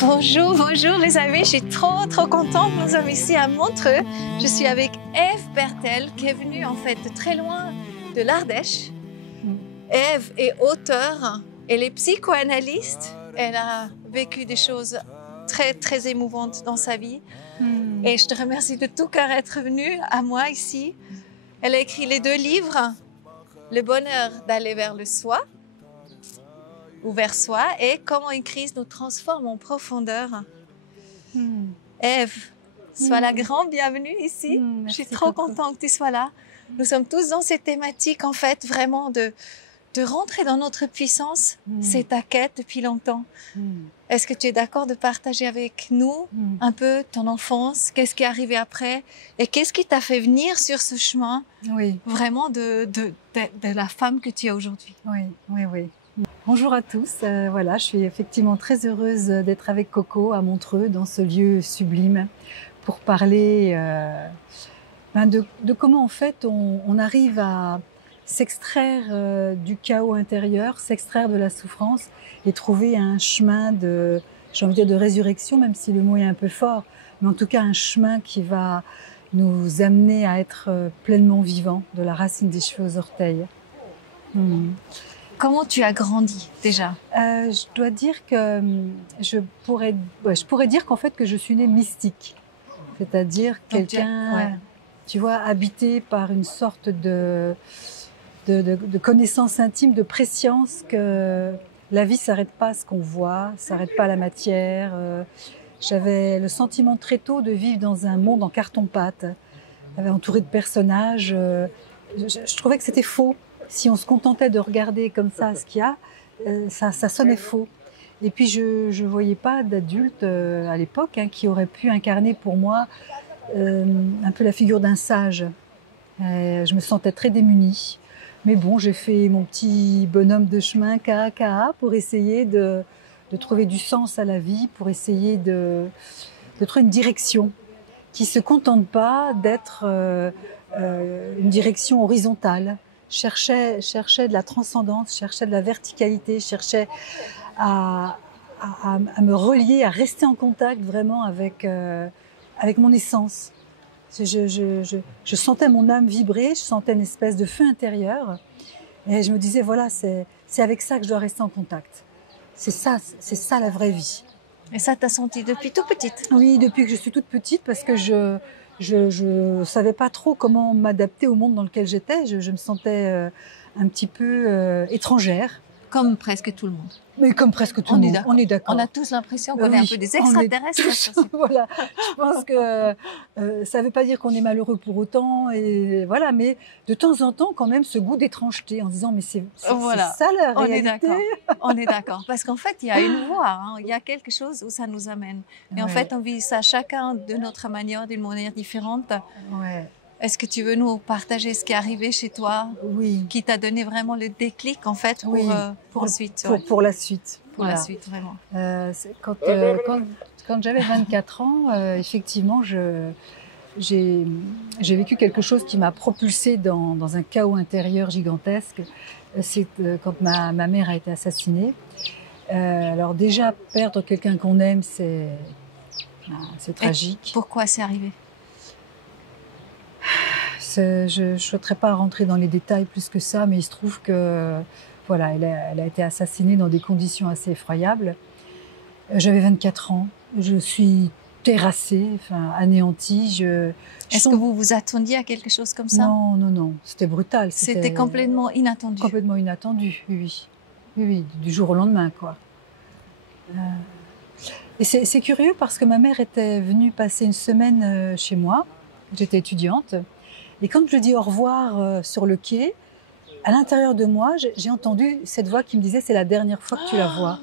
Bonjour, bonjour les amis, je suis trop contente. Nous sommes ici à Montreux. Je suis avec Ève Bertel qui est venue en fait de très loin de l'Ardèche. Ève est auteure, elle est psychoanalyste. Elle a vécu des choses très émouvantes dans sa vie. Et je te remercie de tout cœur d'être venue à moi ici. Elle a écrit les 2 livres, Le bonheur d'aller vers le soi, ou vers soi, et Comment une crise nous transforme en profondeur. Ève, sois la grande bienvenue ici. Je suis trop contente que tu sois là. Nous sommes tous dans cette thématique, en fait, vraiment de rentrer dans notre puissance. C'est ta quête depuis longtemps. Est-ce que tu es d'accord de partager avec nous un peu ton enfance? Qu'est-ce qui est arrivé après? Et qu'est-ce qui t'a fait venir sur ce chemin vraiment de la femme que tu es aujourd'hui? Oui. Bonjour à tous. Voilà, je suis effectivement très heureuse d'être avec Coco à Montreux, dans ce lieu sublime, pour parler de comment en fait on arrive à s'extraire du chaos intérieur, s'extraire de la souffrance et trouver un chemin de, j'ai envie de dire, de résurrection, même si le mot est un peu fort, mais en tout cas un chemin qui va nous amener à être pleinement vivants, de la racine des cheveux aux orteils. Comment tu as grandi déjà? Je dois dire que je pourrais dire qu'en fait que je suis née mystique, c'est-à-dire quelqu'un, tu vois, habité par une sorte de connaissance intime, de prescience que la vie s'arrête pas à ce qu'on voit, s'arrête pas à la matière. J'avais le sentiment très tôt de vivre dans un monde en carton-pâte, entouré de personnages. Je trouvais que c'était faux. Si on se contentait de regarder comme ça ce qu'il y a, ça sonnait faux. Et puis je voyais pas d'adulte à l'époque qui aurait pu incarner pour moi un peu la figure d'un sage. Je me sentais très démunie. Mais bon, j'ai fait mon petit bonhomme de chemin KA pour essayer de trouver du sens à la vie, pour essayer de trouver une direction qui se contente pas d'être une direction horizontale. Cherchais de la transcendance, cherchais de la verticalité, cherchais à me relier, à rester en contact vraiment avec mon essence. Je sentais mon âme vibrer, je sentais une espèce de feu intérieur et je me disais voilà, c'est avec ça que je dois rester en contact. C'est ça la vraie vie. Et ça, t'as senti depuis toute petite? Oui, depuis que je suis toute petite, parce que je savais pas trop comment m'adapter au monde dans lequel j'étais. Je me sentais un petit peu étrangère. Comme presque tout le monde. Mais comme presque tout le monde. On est d'accord. On a tous l'impression qu'on est un peu des extraterrestres. Voilà. Je pense que ça ne veut pas dire qu'on est malheureux pour autant, et voilà. Mais de temps en temps, quand même, ce goût d'étrangeté, en disant mais c'est ça la réalité. On est d'accord. Parce qu'en fait, il y a une voie, il y a quelque chose où ça nous amène. Mais en fait, on vit ça chacun de notre manière, d'une manière différente. Est-ce que tu veux nous partager ce qui est arrivé chez toi, qui t'a donné vraiment le déclic en fait pour la suite? Pour la suite. Pour la suite, vraiment. Quand j'avais 24 ans, effectivement, j'ai vécu quelque chose qui m'a propulsée dans un chaos intérieur gigantesque. C'est quand ma mère a été assassinée. Alors déjà, perdre quelqu'un qu'on aime, c'est tragique. Et pourquoi c'est arrivé? Je ne souhaiterais pas rentrer dans les détails plus que ça, mais il se trouve que voilà, elle a été assassinée dans des conditions assez effroyables. J'avais 24 ans, je suis terrassée, anéantie. Est-ce que vous vous attendiez à quelque chose comme ça? Non, c'était brutal. C'était complètement inattendu. Complètement inattendu, oui, du jour au lendemain, quoi. Et c'est curieux parce que ma mère était venue passer une semaine chez moi. J'étais étudiante. Et quand je dis au revoir sur le quai, à l'intérieur de moi, j'ai entendu cette voix qui me disait « c'est la dernière fois que tu la vois ».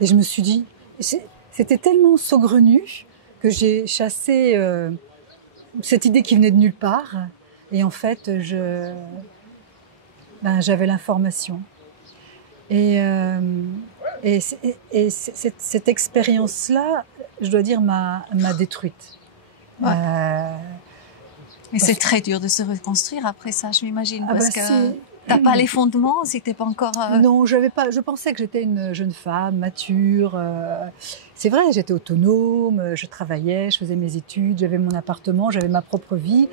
Et je me suis dit, c'était tellement saugrenu que j'ai chassé cette idée qui venait de nulle part. Et en fait, j'avais l'information. Et cette expérience-là, je dois dire, m'a détruite. Mais c'est très dur de se reconstruire après ça, je m'imagine, Ah parce que t'as pas les fondements, si t'es pas encore... Non, je pensais que j'étais une jeune femme mature. C'est vrai, j'étais autonome, je travaillais, je faisais mes études, j'avais mon appartement, j'avais ma propre vie.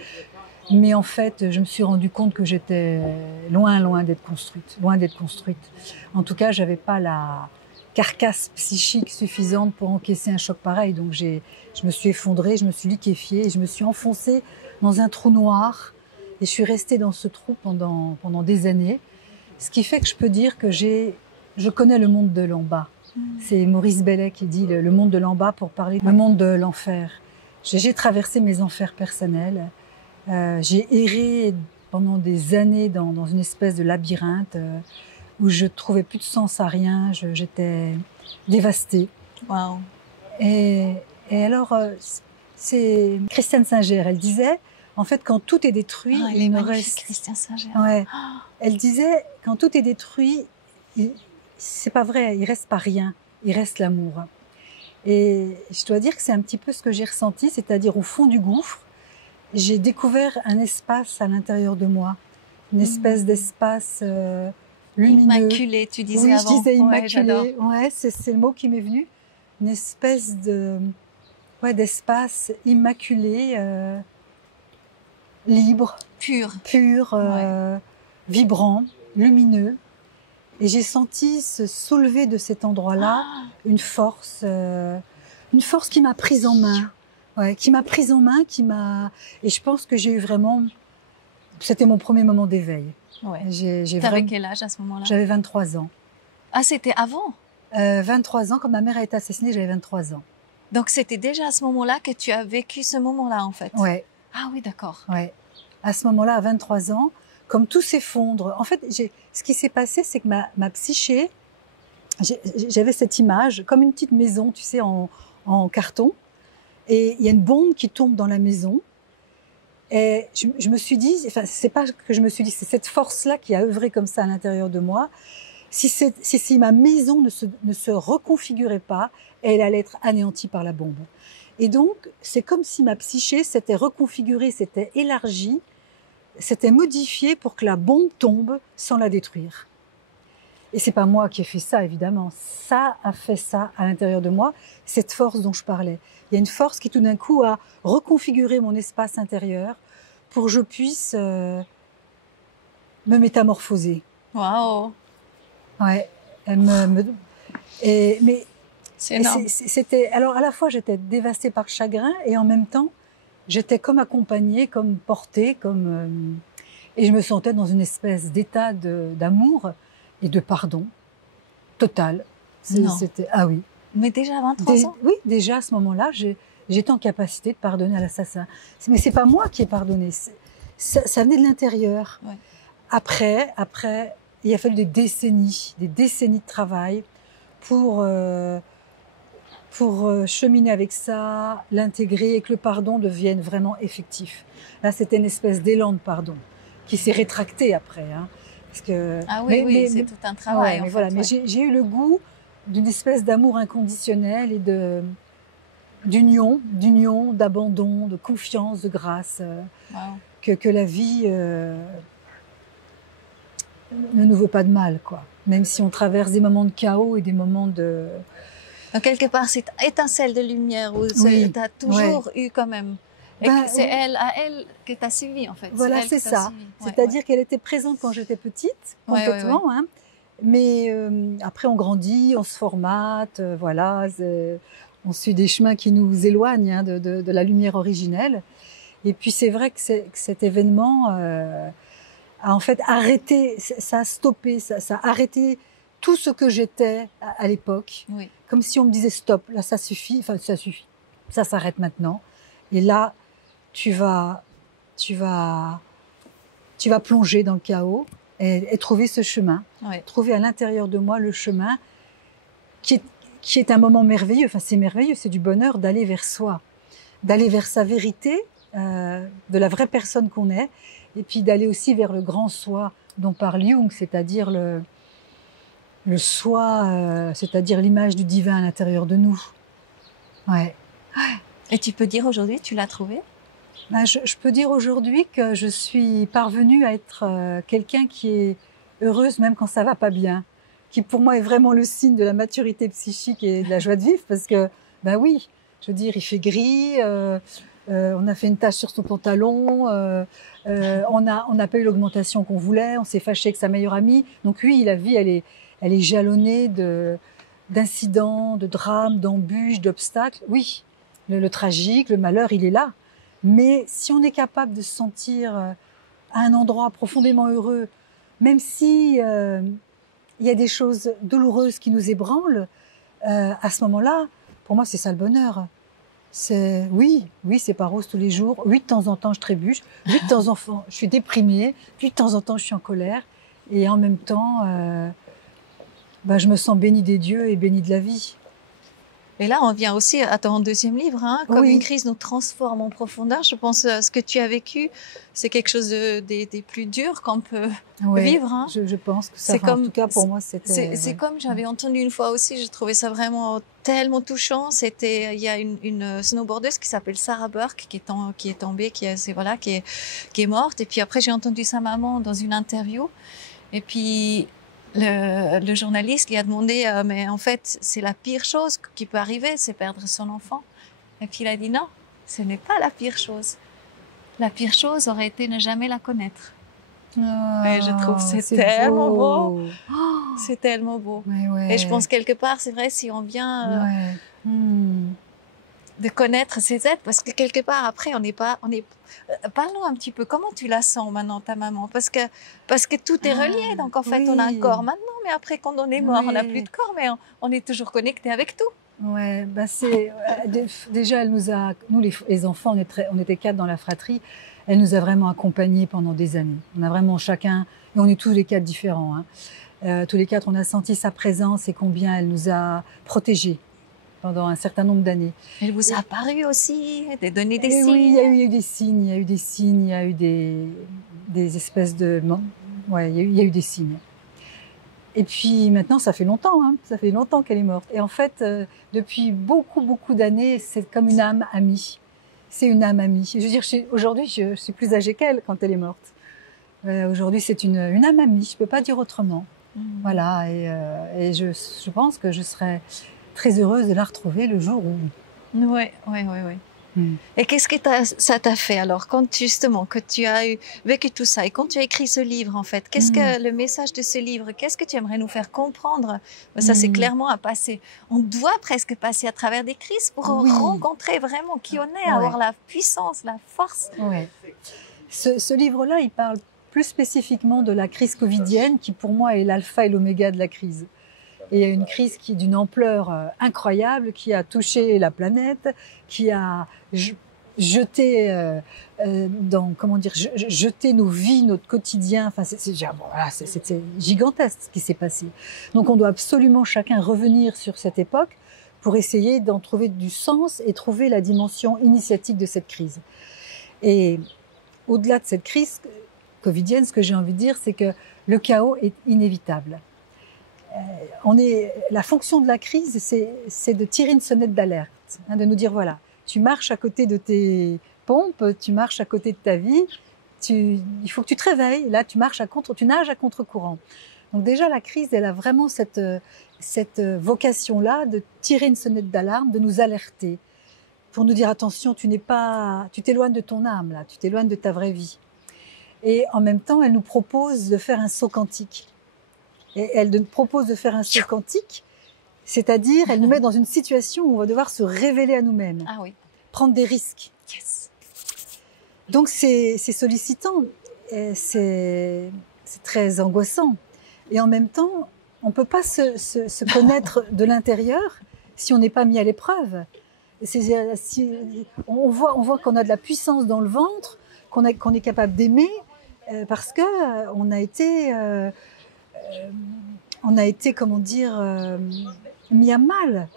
Mais en fait, je me suis rendu compte que j'étais loin d'être construite, loin d'être construite. En tout cas, j'avais pas la carcasse psychique suffisante pour encaisser un choc pareil. Donc je me suis effondrée, je me suis liquéfiée, et je me suis enfoncée dans un trou noir. Et je suis restée dans ce trou pendant des années. Ce qui fait que je peux dire que je connais le monde de l'en bas. C'est Maurice Bellet qui dit le monde de l'en bas pour parler du monde de l'enfer. J'ai traversé mes enfers personnels. J'ai erré pendant des années dans une espèce de labyrinthe où je trouvais plus de sens à rien. J'étais dévastée. Wow. Et alors, c'est Christiane Singer, elle disait, en fait, quand tout est détruit, il me reste... Christiane Singer. Ouais. Elle disait, quand tout est détruit, c'est pas vrai, il reste pas rien, il reste l'amour. Et je dois dire que c'est un petit peu ce que j'ai ressenti, c'est-à-dire au fond du gouffre, j'ai découvert un espace à l'intérieur de moi, une espèce d'espace lumineux. Immaculé, tu disais avant. Oui, je disais immaculé. Ouais, c'est le mot qui m'est venu. Une espèce d'espace immaculé, libre, pur, vibrant, lumineux. Et j'ai senti se soulever de cet endroit-là une force qui m'a prise en main. Ouais, qui m'a prise en main, et je pense que j'ai eu vraiment, c'était mon premier moment d'éveil. Ouais. T'avais quel âge à ce moment-là? J'avais 23 ans. Ah, c'était avant? 23 ans, quand ma mère a été assassinée, j'avais 23 ans. Donc c'était déjà à ce moment-là que tu as vécu ce moment-là, en fait? Ouais. Ah oui, d'accord. Ouais. À ce moment-là, à 23 ans, comme tout s'effondre. En fait, ce qui s'est passé, c'est que ma psyché, j'avais cette image, comme une petite maison, tu sais, en carton. Et il y a une bombe qui tombe dans la maison. Et je me suis dit, enfin, c'est pas que je me suis dit, c'est cette force-là qui a œuvré comme ça à l'intérieur de moi. Si ma maison ne se reconfigurait pas, elle allait être anéantie par la bombe. Et donc, c'est comme si ma psyché s'était reconfigurée, s'était élargie, s'était modifiée pour que la bombe tombe sans la détruire. Et c'est pas moi qui ai fait ça, évidemment. Ça a fait ça à l'intérieur de moi, cette force dont je parlais. Il y a une force qui, tout d'un coup, a reconfiguré mon espace intérieur pour que je puisse me métamorphoser. Waouh. Ouais. Mais c'est énorme. Alors, à la fois, j'étais dévastée par le chagrin et en même temps, j'étais comme accompagnée, comme portée, et je me sentais dans une espèce d'état d'amour et de pardon total. Ah oui. Mais déjà à 23 ans? Oui, déjà à ce moment-là, j'étais en capacité de pardonner à l'assassin. Mais c'est pas moi qui ai pardonné, ça venait de l'intérieur. Ouais. Après, il a fallu des décennies de travail pour cheminer avec ça, l'intégrer et que le pardon devienne vraiment effectif. Là, c'était une espèce d'élan de pardon qui s'est rétracté après. Hein, parce que, ah oui, c'est tout un travail. Ouais, mais j'ai eu le goût d'une espèce d'amour inconditionnel et d'union, d'abandon, de confiance, de grâce, que la vie ne nous veut pas de mal, quoi. Même si on traverse des moments de chaos et des moments de... Donc, quelque part, cette étincelle de lumière où tu as toujours eu quand même... Et c'est elle que tu as suivi, en fait. Voilà, c'est ça. C'est-à-dire qu'elle était présente quand j'étais petite, complètement. Hein. Mais après, on grandit, on se formate, voilà. On suit des chemins qui nous éloignent hein, de la lumière originelle. Et puis, c'est vrai que cet événement a en fait arrêté, ça a stoppé, ça a arrêté tout ce que j'étais à l'époque. Oui. Comme si on me disait stop, là, ça suffit, enfin, ça suffit. Ça s'arrête maintenant. Et là, tu vas plonger dans le chaos et trouver ce chemin, trouver à l'intérieur de moi le chemin qui est un moment merveilleux. Enfin, c'est merveilleux, c'est du bonheur d'aller vers soi, d'aller vers sa vérité, de la vraie personne qu'on est, et puis d'aller aussi vers le grand soi dont parle Jung, c'est-à-dire le soi, c'est-à-dire l'image du divin à l'intérieur de nous. Ouais. Et tu peux dire aujourd'hui, tu l'as trouvé? Ben, je peux dire aujourd'hui que je suis parvenue à être quelqu'un qui est heureuse même quand ça va pas bien, qui pour moi est vraiment le signe de la maturité psychique et de la joie de vivre, parce que, ben oui, je veux dire, il fait gris, on a fait une tache sur son pantalon, on n'a pas eu l'augmentation qu'on voulait, on s'est fâché avec sa meilleure amie. Donc oui, la vie, elle est jalonnée d'incidents, de drames, d'embûches, d'obstacles. Oui, le tragique, le malheur, il est là. Mais si on est capable de se sentir à un endroit profondément heureux, même si il y a des choses douloureuses qui nous ébranlent, à ce moment-là, pour moi, c'est ça le bonheur. Oui, c'est pas rose tous les jours. Oui, de temps en temps, je trébuche. Oui, de temps en temps, je suis déprimée. Oui, de temps en temps, je suis en colère. Et en même temps, je me sens bénie des dieux et bénie de la vie. Et là, on vient aussi à ton deuxième livre, hein, comme Oui. une crise nous transforme en profondeur. Je pense que ce que tu as vécu, c'est quelque chose des plus durs qu'on peut vivre. Hein. Je pense que ça, c'est comme, en tout cas pour moi, c'était... C'est comme j'avais entendu une fois aussi, je trouvais ça vraiment tellement touchant. Il y a une snowboardeuse qui s'appelle Sarah Burke qui est tombée, qui est morte. Et puis après, j'ai entendu sa maman dans une interview. Et puis... Le journaliste lui a demandé mais en fait c'est la pire chose qui peut arriver, c'est perdre son enfant. Et puis il a dit non, ce n'est pas la pire chose. La pire chose aurait été ne jamais la connaître. Et je trouve que c'est tellement beau. C'est tellement beau. Ouais. Et je pense quelque part c'est vrai si on vient de connaître ces êtres, parce que quelque part après parlons un petit peu, comment tu la sens maintenant ta maman, parce que tout est relié, donc en fait on a un corps maintenant, mais après quand on est mort on n'a plus de corps, mais on est toujours connecté avec tout. Ouais, déjà elle nous a, nous les enfants, on était 4 dans la fratrie, elle nous a vraiment accompagnés pendant des années. On a vraiment chacun, et on est tous les 4 différents, hein. Tous les 4 on a senti sa présence et combien elle nous a protégés pendant un certain nombre d'années. Elle vous a apparu aussi, donné des signes? Oui, il y a eu des signes, il y a eu des espèces de... Ouais, il y a eu des signes. Et puis maintenant, ça fait longtemps, hein, ça fait longtemps qu'elle est morte. Et en fait, depuis beaucoup d'années, c'est comme une âme amie. C'est une âme amie. Je veux dire, aujourd'hui, je suis plus âgée qu'elle quand elle est morte. Aujourd'hui, c'est une âme amie, je peux pas dire autrement. Voilà, et je pense que je serais très heureuse de la retrouver le jour où... Oui. Et qu'est-ce que ça t'a fait alors, quand justement que tu as vécu tout ça et quand tu as écrit ce livre en fait, qu'est-ce que le message de ce livre, qu'est-ce que tu aimerais nous faire comprendre? Ça c'est clairement à passer. On doit presque passer à travers des crises pour rencontrer vraiment qui on est, avoir la puissance, la force. Ouais. Ce livre-là, il parle plus spécifiquement de la crise covidienne qui pour moi est l'alpha et l'oméga de la crise. Et il y a une crise qui est d'une ampleur incroyable, qui a touché la planète, qui a jeté jeté nos vies, notre quotidien. Enfin, c'était gigantesque ce qui s'est passé. Donc, on doit absolument chacun revenir sur cette époque pour essayer d'en trouver du sens et trouver la dimension initiatique de cette crise. Et au-delà de cette crise covidienne, ce que j'ai envie de dire, c'est que le chaos est inévitable. La fonction de la crise, c'est de tirer une sonnette d'alerte, hein, de nous dire voilà, tu marches à côté de tes pompes, tu marches à côté de ta vie, il faut que tu te réveilles. Là, tu nages à contre-courant. Donc déjà, la crise, elle a vraiment cette vocation-là de tirer une sonnette d'alarme, de nous alerter, pour nous dire attention, tu t'éloignes de ton âme là, tu t'éloignes de ta vraie vie. Et en même temps, elle nous propose de faire un saut quantique. Et elle nous propose de faire un saut quantique, c'est-à-dire elle nous met dans une situation où on va devoir se révéler à nous-mêmes, prendre des risques. Yes. Donc c'est sollicitant, c'est très angoissant. Et en même temps, on ne peut pas se connaître de l'intérieur si on n'est pas mis à l'épreuve. On voit qu'on a de la puissance dans le ventre, qu'on est capable d'aimer, parce que on a été, comment dire, mis à mal.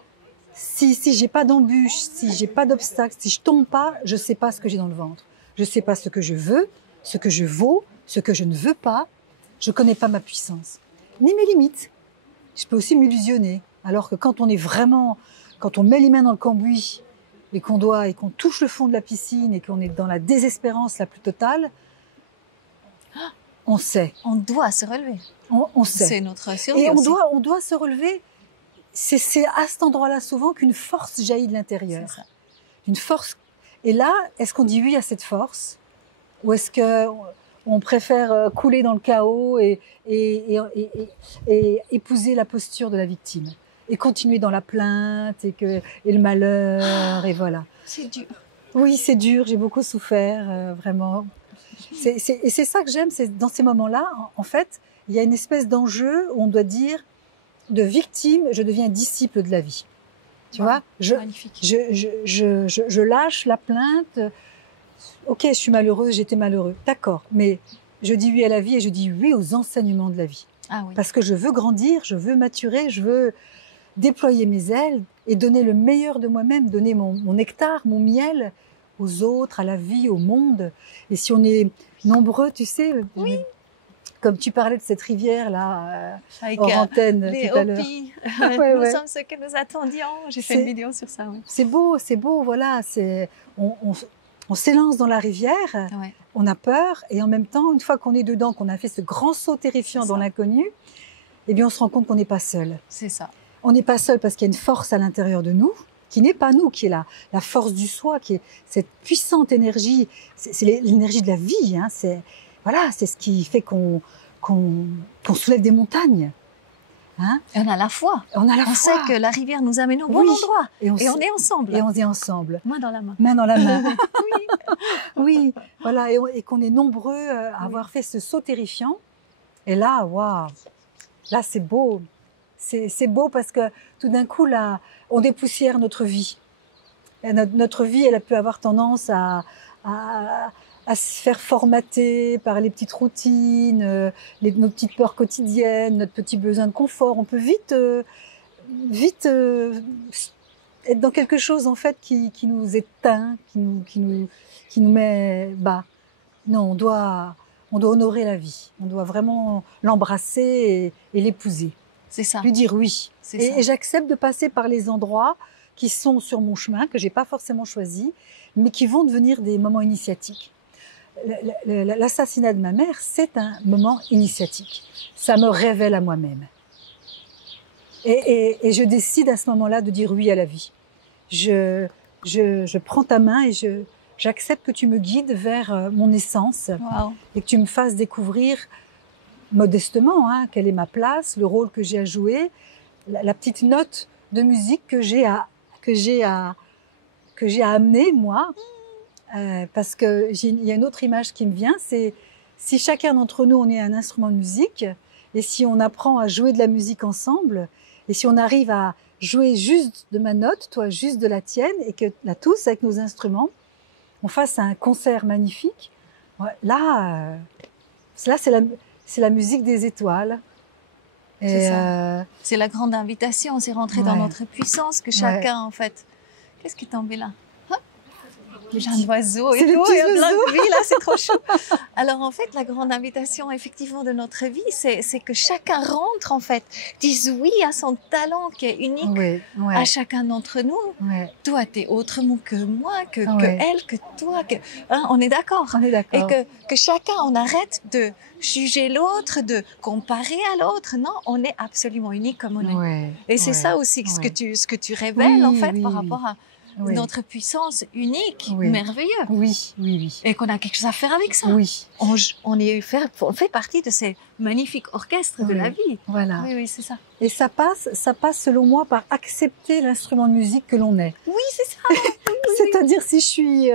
Si j'ai pas d'embûche, si j'ai pas d'obstacle, si je tombe pas, je sais pas ce que j'ai dans le ventre. Je sais pas ce que je veux, ce que je vaux, ce que je ne veux pas. Je connais pas ma puissance, ni mes limites. Je peux aussi m'illusionner. Alors que quand on met les mains dans le cambouis et qu'on touche le fond de la piscine et qu'on est dans la désespérance la plus totale, on sait. On doit se relever. On sait. C'est notre survie Et aussi. on doit se relever. C'est à cet endroit-là souvent qu'une force jaillit de l'intérieur. C'est ça. Une force. Et là, est-ce qu'on dit oui à cette force? Ou est-ce qu'on préfère couler dans le chaos et épouser la posture de la victime? Et continuer dans la plainte et le malheur, et voilà. C'est dur. Oui, c'est dur, j'ai beaucoup souffert, vraiment. Et c'est ça que j'aime, c'est dans ces moments-là, en fait, il y a une espèce d'enjeu où on doit dire, de victime, je deviens disciple de la vie. Tu vois, magnifique. je lâche la plainte. Ok, je suis malheureuse, j'étais malheureux. D'accord, mais je dis oui à la vie et je dis oui aux enseignements de la vie. Ah oui. Parce que je veux grandir, je veux maturer, je veux déployer mes ailes et donner le meilleur de moi-même, donner mon nectar, mon miel aux autres, à la vie, au monde. Et si on est nombreux, tu sais, oui. Comme tu parlais de cette rivière-là, avec hors antenne les tout à l'heure. Hopis, Ouais, nous ouais. sommes ceux que nous attendions. J'ai fait une vidéo sur ça. Oui. C'est beau, voilà. On s'élance dans la rivière, Ouais. on a peur, et en même temps, une fois qu'on est dedans, qu'on a fait ce grand saut terrifiant dans l'inconnu, eh bien, on se rend compte qu'on n'est pas seul. C'est ça. On n'est pas seul parce qu'il y a une force à l'intérieur de nous, qui n'est pas nous, qui est la force du soi, qui est cette puissante énergie. C'est l'énergie de la vie. Hein, c'est ce qui fait qu'on soulève des montagnes. Hein, et on a la foi. on sait que la rivière nous amène au bon endroit. Et on est ensemble. Et on est ensemble. Main dans la main. Main dans la main. Oui. Oui, voilà. Et qu'on est nombreux à avoir fait ce saut terrifiant. Et là, waouh, là c'est beau. C'est beau parce que tout d'un coup, là, on dépoussière notre vie. Et notre vie, elle peut avoir tendance à se faire formater par les petites routines, nos petites peurs quotidiennes, notre petit besoin de confort. On peut vite être dans quelque chose en fait qui nous éteint, qui nous met bas. Non, on doit honorer la vie. On doit vraiment l'embrasser et l'épouser. C'est ça. Lui dire oui. Et j'accepte de passer par les endroits qui sont sur mon chemin, que j'ai pas forcément choisi, mais qui vont devenir des moments initiatiques. L'assassinat de ma mère, c'est un moment initiatique. Ça me révèle à moi-même. Et je décide à ce moment-là de dire oui à la vie. Je prends ta main et j'accepte que tu me guides vers mon essence. Wow. Et que tu me fasses découvrir modestement, hein, quelle est ma place, le rôle que j'ai à jouer, la petite note de musique que j'ai à amener, moi. Parce que il y a une autre image qui me vient, c'est si chacun d'entre nous, on est un instrument de musique, et si on apprend à jouer de la musique ensemble, et si on arrive à jouer juste de ma note, toi juste de la tienne, et que là tous, avec nos instruments, on fasse un concert magnifique, là c'est la musique des étoiles. C'est ça. C'est la grande invitation, c'est rentrer dans notre puissance, que chacun, en fait... Qu'est-ce qui est tombé là? Plein d'oiseaux et tout, il y a plein de vie, là, c'est trop chaud. Alors, en fait, la grande invitation, effectivement, de notre vie, c'est que chacun rentre, en fait, dise oui à son talent qui est unique à chacun d'entre nous. Ouais. Toi, t'es autrement que moi, que elle, que toi, hein, on est d'accord. On est d'accord. Et que chacun, on arrête de juger l'autre, de comparer à l'autre. Non, on est absolument unique comme on est. Ouais. Et c'est ça aussi ce que tu révèles, en fait, par rapport à notre puissance unique, merveilleux. Oui. Et qu'on a quelque chose à faire avec ça. Oui. On fait partie de ces magnifiques orchestres de la vie. Voilà. Oui, c'est ça. Et ça passe selon moi par accepter l'instrument de musique que l'on est. Oui, c'est ça. C'est-à-dire si je suis...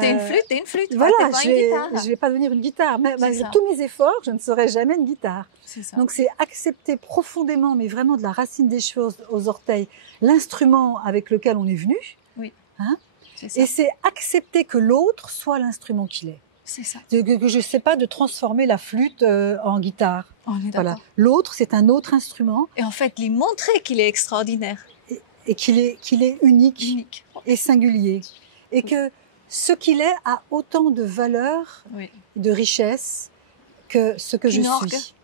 t'es une flûte. Voilà, je vais pas devenir une guitare. Mais malgré tous mes efforts, je ne serai jamais une guitare. C'est ça. Donc c'est accepter profondément, mais vraiment de la racine des cheveux aux orteils, l'instrument avec lequel on est venu. Oui. Hein, c'est ça. et c'est accepter que l'autre soit l'instrument qu'il est. C'est ça. Que je ne sais pas de transformer la flûte en guitare. On est voilà. L'autre, c'est un autre instrument. Et en fait, lui montrer qu'il est extraordinaire. Et qu'il est unique et singulier. Et que ce qu'il est a autant de valeur, de richesse que ce que je suis.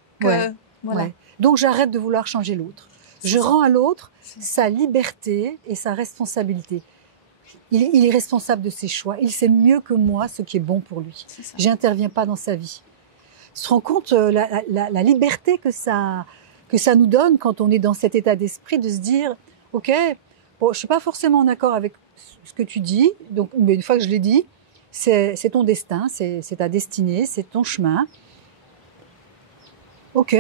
Voilà. Donc j'arrête de vouloir changer l'autre. Je rends à l'autre sa liberté et sa responsabilité. il est responsable de ses choix. Il sait mieux que moi ce qui est bon pour lui. J'interviens pas dans sa vie. Il se rend compte la liberté que ça nous donne quand on est dans cet état d'esprit de se dire, ok, bon, je suis pas forcément en accord avec ce que tu dis, donc, mais une fois que je l'ai dit, c'est ton destin, c'est ta destinée, c'est ton chemin. Ok.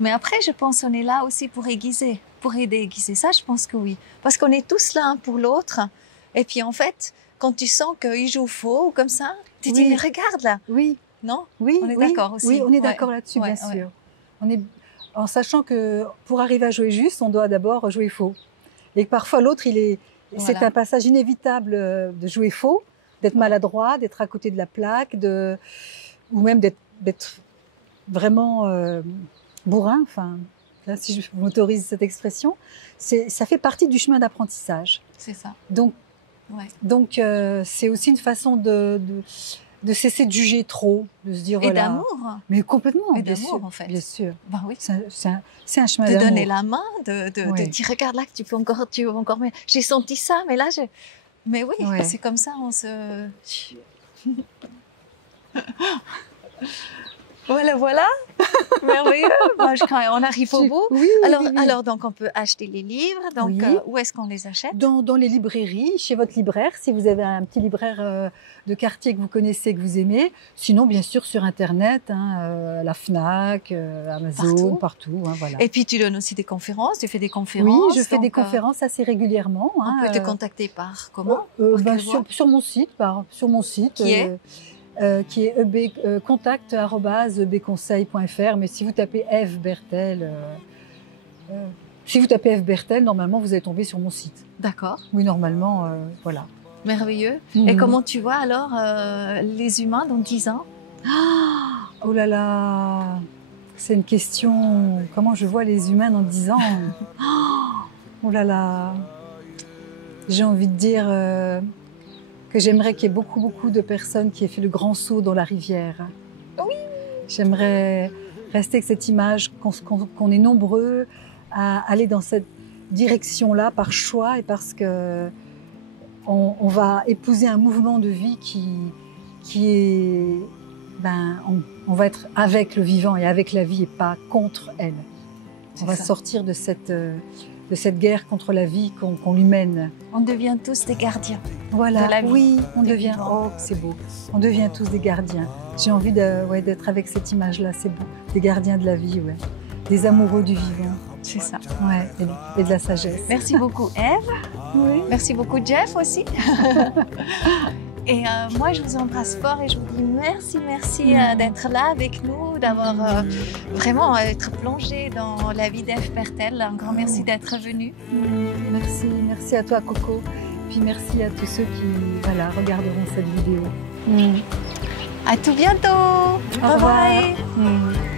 Mais après, je pense qu'on est là aussi pour aiguiser, pour aider à aiguiser. Ça, je pense que oui. Parce qu'on est tous là un pour l'autre. Et puis, en fait, quand tu sens qu'il joue faux ou comme ça, tu te dis, mais regarde là. Oui. Non? Oui. On est d'accord aussi. Oui, on est d'accord là-dessus, bien sûr. On est, en sachant que pour arriver à jouer juste, on doit d'abord jouer faux. Et que parfois, l'autre, c'est un passage inévitable de jouer faux, d'être maladroit, d'être à côté de la plaque, ou même d'être vraiment bourrin, enfin, là, si je m'autorise cette expression, ça fait partie du chemin d'apprentissage. C'est ça. Donc c'est aussi une façon de cesser de juger trop, de se dire, et voilà. d'amour. Mais complètement, et bien d'amour, sûr, en fait. bien sûr. Ben oui. C'est un chemin de d'amour. donner la main, de dire, regarde là, tu peux encore mieux. J'ai senti ça, mais là, mais oui, c'est comme ça, on se... Voilà. Merveilleux. On arrive au bout. Oui, alors, donc, on peut acheter les livres. Donc, où est-ce qu'on les achète? Dans les librairies, chez votre libraire, si vous avez un petit libraire de quartier que vous connaissez, que vous aimez. Sinon, bien sûr, sur Internet, la Fnac, Amazon, partout. Voilà. Et puis, tu donnes aussi des conférences. Tu fais des conférences. Oui, je fais des conférences assez régulièrement. On peut te contacter par comment? Sur mon site. Qui est contact@ebconseil.fr. Mais si vous tapez Eve Bertel, normalement, vous allez tomber sur mon site. D'accord. Oui, normalement, voilà. Merveilleux. Et comment tu vois alors les humains dans 10 ans? Oh là là, c'est une question. Comment je vois les humains dans 10 ans? Oh là là, j'ai envie de dire que j'aimerais qu'il y ait beaucoup de personnes qui aient fait le grand saut dans la rivière. Oui. J'aimerais rester avec cette image qu'on est nombreux à aller dans cette direction-là par choix et parce que on va épouser un mouvement de vie qui est, on va être avec le vivant et avec la vie et pas contre elle. On va sortir de cette guerre contre la vie qu'on lui mène. On devient tous des gardiens. Voilà, de la vie, oui, on devient. Oh, c'est beau. On devient tous des gardiens. J'ai envie d'être avec cette image-là, c'est beau. Des gardiens de la vie, des amoureux du vivant. C'est ça. Ouais, et de la sagesse. Merci beaucoup, Eve. Oui. Merci beaucoup, Jeff aussi. Et moi, je vous embrasse fort et je vous dis merci d'être là avec nous, d'avoir vraiment être plongé dans la vie d'Eve Bertel. Un grand merci d'être venu. Merci à toi, Coco. Puis merci à tous ceux qui regarderont cette vidéo. À tout bientôt. Au revoir. Bye bye.